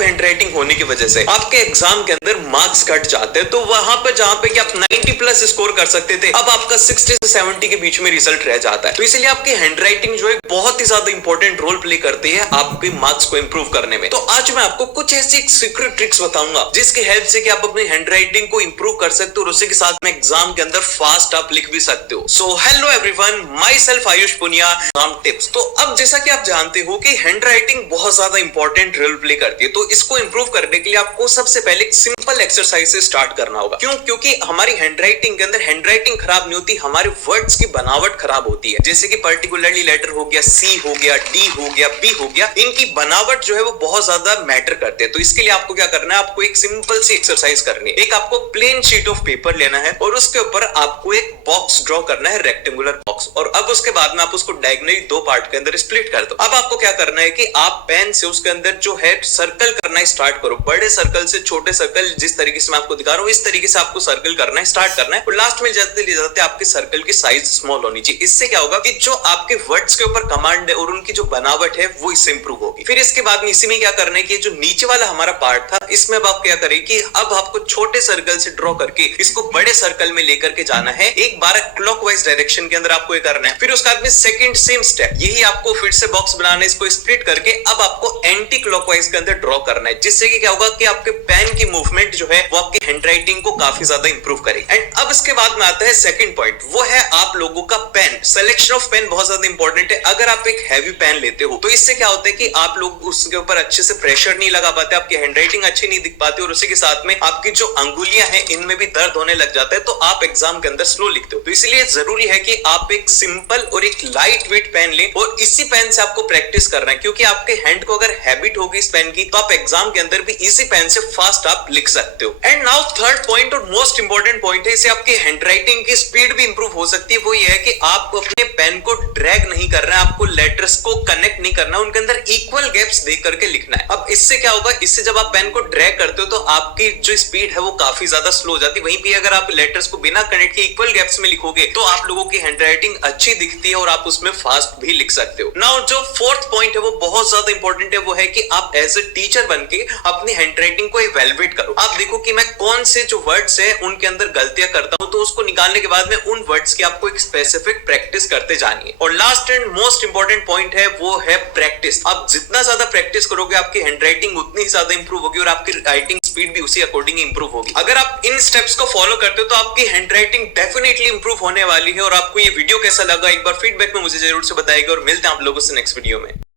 खराब हैंडराइटिंग होने की वजह से आपके एग्जाम के अंदर मार्क्स कट जाते हैं। तो वहां पर जहां पे कि आप 90 प्लस स्कोर कर सकते थे, अब आपका 60 से 70 के बीच में रिजल्ट रह जाता है। तो इसलिए आपकी हैंडराइटिंग जो है बहुत ही ज्यादा इंपॉर्टेंट रोल प्ले करती है आपके मार्क्स को इंप्रूव करने में। तो आज मैं आपको कुछ ऐसी सीक्रेट ट्रिक्स बताऊंगा जिसकी हेल्प से कि आप अपनी हैंडराइटिंग को इंप्रूव कर सकते हो और उसी के साथ में एग्जाम के अंदर फास्ट आप लिख भी सकते हो। So hello everyone, my self Ayush Punia, exam tips. तो अब जैसा कि आप जानते हो कि हैंडराइटिंग बहुत ज्यादा इंपॉर्टेंट रोल प्ले करती है, तो इसको इंप्रूव करने के लिए आपको सबसे पहले एक सिंपल एक्सरसाइज से स्टार्ट करना होगा। क्यों? क्योंकि हमारी हैंडराइटिंग के अंदर हैंडराइटिंग खराब नहीं होती, हमारे वर्ड्स की बनावट खराब होती है। जैसे कि पर्टिकुलरली लेटर हो गया, सी हो गया, डी हो गया, बी हो गया, इनकी बनावट जो है वो बहुत ज्यादा मैटर करते हैं। तो इसके लिए आपको क्या करना है, आपको एक सिंपल सी एक्सरसाइज करनी है। एक आपको प्लेन शीट ऑफ पेपर लेना है और उसके ऊपर आपको एक बॉक्स ड्रॉ करना है, रेक्टेंगुलर बॉक्स। और अब उसके बाद में आप उसको डायगोनली दो पार्ट के अंदर स्प्लिट कर दो। अब आपको क्या करना है कि आप पेन से उसके अंदर जो है सर्कल करना स्टार्ट करो। बड़े सर्कल से छोटे सर्कल, जिस तरीके से मैं आपको दिखा रहा हूं, इस तरीके से आपको सर्कल करना स्टार्ट करना है और लास्ट में जाते ले जाते आपके सर्कल की साइज स्मॉल होनी चाहिए। इससे क्या होगा कि जो आपके वर्ड्स के ऊपर कमांड है और उनकी जो बनावट है वो इससे इंप्रूव होगी। फिर इसके बाद में इसी में क्या करना है कि जो नीचे वाला हमारा पार्ट था, इसमें अब आप क्या करें कि अब आपको छोटे सर्कल से ड्रॉ करके इसको बड़े सर्कल में लेकर के जाना है। एक बार क्लॉकवाइज डायरेक्शन के अंदर आपको ये करना है। फिर उसके बाद में सेकंड सेम स्टेप, यही आपको फिर से बॉक्स बनाना है, इसको स्प्लिट करके अब आपको एंटी क्लॉकवाइज के अंदर ड्रॉ करना है, जिससे कि क्या होगा कि आपके पेन की मूवमेंट जो है वो आपकी हैंडराइटिंग को काफी ज्यादा इंप्रूव करेगी। एंड अब इसके बाद में आता है सेकंड पॉइंट, वो है आप लोगों का पेन। सिलेक्शन ऑफ पेन बहुत ज्यादा इंपॉर्टेंट है। अगर आप एक हैवी पेन लेते हो तो इससे क्या होता है कि आप लोग उसके ऊपर अच्छे से प्रेशर नहीं लगा पाते, आपकी हैंडराइटिंग अच्छी नहीं दिख पाती और उसी के साथ में आपकी जो अंगुलियां हैं इनमें भी दर्द होने लग जाता है, तो आप एग्जाम के अंदर स्लो लिखते हो। तो इसलिए जरूरी है कि आप एक सिंपल और एक लाइट वेट पेन लें और इसी पेन से आपको प्रैक्टिस करना है, क्योंकि आपके हैंड को अगर हैबिट होगी इस पेन की तो आप एग्जाम के अंदर भी इसी पेन से फास्ट आप लिख सकते हो। एंड नाउ थर्ड पॉइंट और मोस्ट इंपॉर्टेंट पॉइंट है, इससे आपकी हैंडराइटिंग की स्पीड भी इंप्रूव हो सकती है। वो ये है कि आप अपने पेन को ड्रैग नहीं करना है, आपको लेटर्स को कनेक्ट नहीं करना है, उनके अंदर इक्वल गैप्स दे करके लिखना है। अब इससे क्या होगा, इससे जब आप पेन को ड्रैग करते हो तो आपकी जो स्पीड है वो काफी ज्यादा स्लो हो जाती है। वहीं पे अगर आप लेटर्स को बिना कनेक्ट के इक्वल गैप्स में लिखोगे तो आप लोगों की हैंडराइटिंग अच्छी दिखती है और आप उसमें फास्ट भी लिख सकते हो। नाउ जो फोर्थ पॉइंट है वो बहुत ज्यादा इंपॉर्टेंट है, वो है कि आप एज ए टीचर बनके अपनी हैंडराइटिंग को इवैल्यूएट करो। आप देखो कि मैं कौन से जो वर्ड्स है उनके अंदर गलतियां करता हूं, तो उसको निकालने के बाद में उन वर्ड्स की आपको एक स्पेसिफिक प्रैक्टिस करते जानी है। और last and most important point है वो है प्रैक्टिस। आप जितना ज्यादा प्रैक्टिस करोगे आपकी हैंडराइटिंग उतनी ही ज्यादा इंप्रूव होगी और आपकी राइटिंग स्पीड भी उसी अकॉर्डिंग इंप्रूव होगी। अगर आप इन स्टेप्स को फॉलो करते हो तो आपकी हैंडराइटिंग डेफिनेटली इंप्रूव होने वाली है। और आपको ये वीडियो कैसा लगा एक बार फीडबैक में मुझे जरूर से बताइएगा और मिलते हैं आप लोगों से नेक्स्ट वीडियो में।